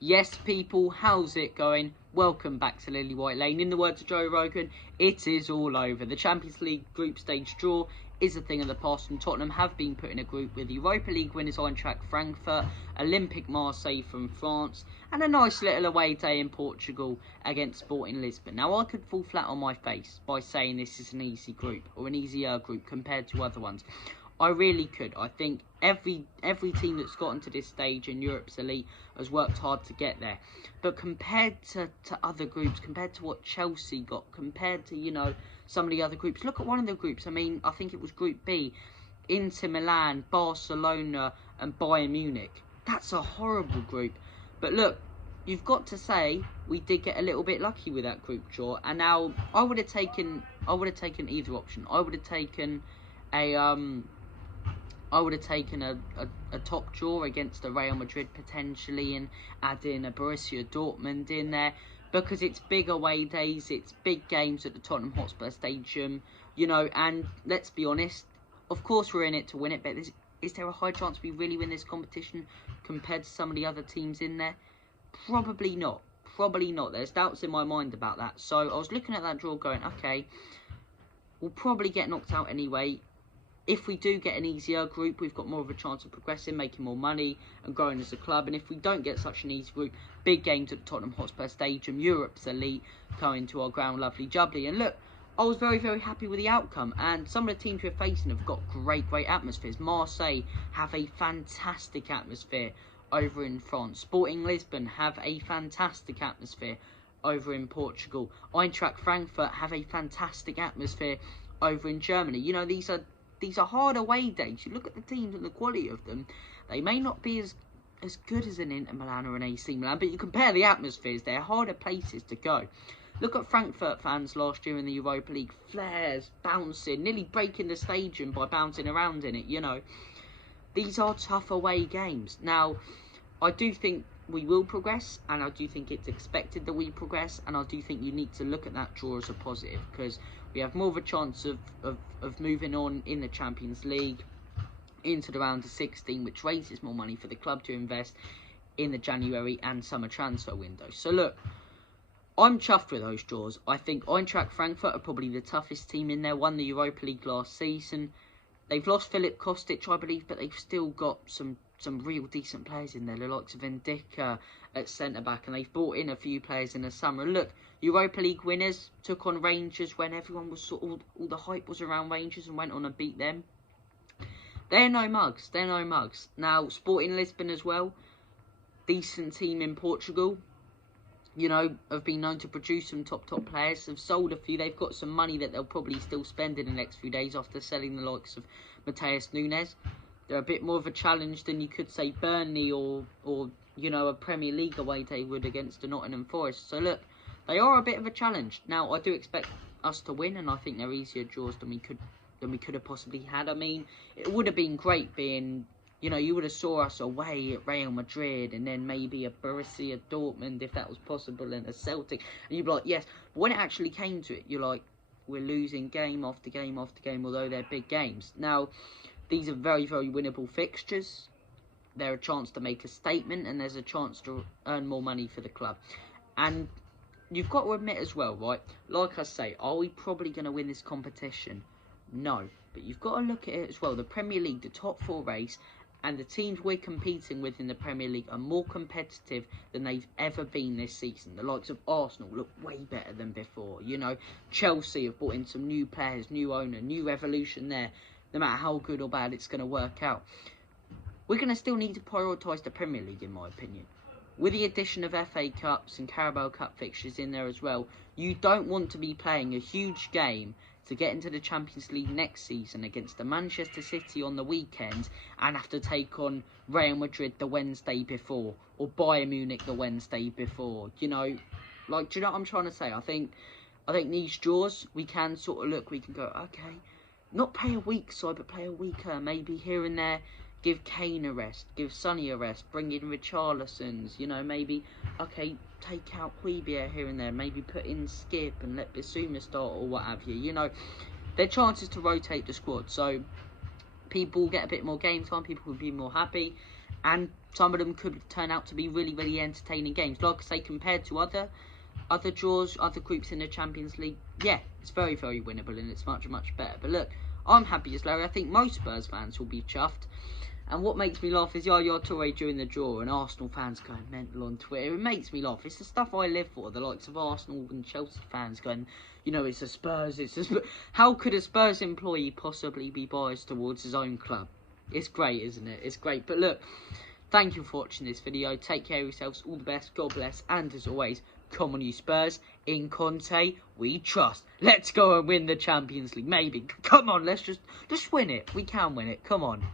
Yes, people, how's it going? Welcome back to Lily White Lane. In the words of Joe Rogan, it is all over. The Champions League group stage draw is a thing of the past, and Tottenham have been put in a group with Europa League winners Eintracht Frankfurt, Olympique Marseille from France, and a nice little away day in Portugal against Sporting Lisbon. Now, I could fall flat on my face by saying this is an easy group, or an easier group compared to other ones. I really could. I think every team that's gotten to this stage in Europe's elite has worked hard to get there. But compared to other groups, compared to what Chelsea got, compared to, you know, some of the other groups, look at one of the groups. I mean, I think it was Group B, Inter Milan, Barcelona and Bayern Munich. That's a horrible group. But look, you've got to say we did get a little bit lucky with that group draw. And now I would have taken either option. I would have taken a top draw against a Real Madrid potentially, and add in a Borussia Dortmund in there, because it's big away days, it's big games at the Tottenham Hotspur Stadium, you know. And let's be honest, of course we're in it to win it, but is there a high chance we really win this competition compared to some of the other teams in there? Probably not. Probably not. There's doubts in my mind about that. So I was looking at that draw going, okay, we'll probably get knocked out anyway. If we do get an easier group, we've got more of a chance of progressing, making more money and growing as a club. And if we don't get such an easy group, big games at the Tottenham Hotspur Stadium, Europe's elite, coming to our ground, lovely jubbly. And look, I was very, very happy with the outcome. And some of the teams we're facing have got great atmospheres. Marseille have a fantastic atmosphere over in France. Sporting Lisbon have a fantastic atmosphere over in Portugal. Eintracht Frankfurt have a fantastic atmosphere over in Germany. You know, these are hard away days. You look at the teams and the quality of them, they may not be as good as an Inter Milan or an AC Milan, but you compare the atmospheres, they're harder places to go. Look at Frankfurt fans last year in the Europa League, flares, bouncing, nearly breaking the stadium by bouncing around in it, you know. These are tough away games. Now, I do think we will progress, and I do think it's expected that we progress, and I do think you need to look at that draw as a positive, because we have more of a chance of moving on in the Champions League into the round of 16, which raises more money for the club to invest in the January and summer transfer window. So look, I'm chuffed with those draws. I think Eintracht Frankfurt are probably the toughest team in there, won the Europa League last season. They've lost Filip Kostic, I believe, but they've still got some real decent players in there, the likes of Ndicka at centre-back, and they've brought in a few players in the summer. And look, Europa League winners took on Rangers when everyone was all the hype was around Rangers, and went on and beat them. They're no mugs. They're no mugs. Now, Sporting Lisbon as well, decent team in Portugal. You know, have been known to produce some top players. Have sold a few. They've got some money that they'll probably still spend in the next few days after selling the likes of Matheus Nunes. They're a bit more of a challenge than you could say Burnley or you know, a Premier League away day would against the Nottingham Forest. So look, they are a bit of a challenge. Now, I do expect us to win, and I think they're easier draws than we could have possibly had. I mean, it would have been great being, you know, you would have saw us away at Real Madrid, and then maybe a Borussia Dortmund if that was possible, and a Celtic, and you'd be like, yes. But when it actually came to it, you're like, we're losing game after game after game, although they're big games. Now, these are very, very winnable fixtures. They're a chance to make a statement, and there's a chance to earn more money for the club. And you've got to admit as well, right? Like I say, are we probably going to win this competition? No. But you've got to look at it as well. The Premier League, the top four race, and the teams we're competing with in the Premier League are more competitive than they've ever been this season. The likes of Arsenal look way better than before. You know, Chelsea have brought in some new players, new owner, new revolution there. No matter how good or bad it's going to work out. We're going to still need to prioritise the Premier League, in my opinion. With the addition of FA Cups and Carabao Cup fixtures in there as well, you don't want to be playing a huge game to get into the Champions League next season against the Manchester City on the weekend and have to take on Real Madrid the Wednesday before, or Bayern Munich the Wednesday before. You know, like, do you know what I'm trying to say? I think these draws, we can sort of look, we can go, okay, not play a weak side, but play a weaker, maybe here and there. Give Kane a rest, give Sonny a rest, bring in Richarlison's, you know, maybe, okay, take out Højbjerg here and there, maybe put in Skip and let Bissouma start or what have you. You know, there are chances to rotate the squad, so people get a bit more game time, people will be more happy, and some of them could turn out to be really, really entertaining games. Like I say, compared to other draws, other groups in the Champions League, yeah, it's very, very winnable and it's much, much better. But look, I'm happy as Larry. I think most Spurs fans will be chuffed. And what makes me laugh is Yaya Toure during the draw and Arsenal fans going mental on Twitter. It makes me laugh. It's the stuff I live for. The likes of Arsenal and Chelsea fans going, you know, it's a Spurs, it's a Spurs. How could a Spurs employee possibly be biased towards his own club? It's great, isn't it? It's great. But look, thank you for watching this video. Take care of yourselves. All the best. God bless. And as always, come on you Spurs. In Conte, we trust. Let's go and win the Champions League. Maybe. Come on, let's just win it. We can win it. Come on.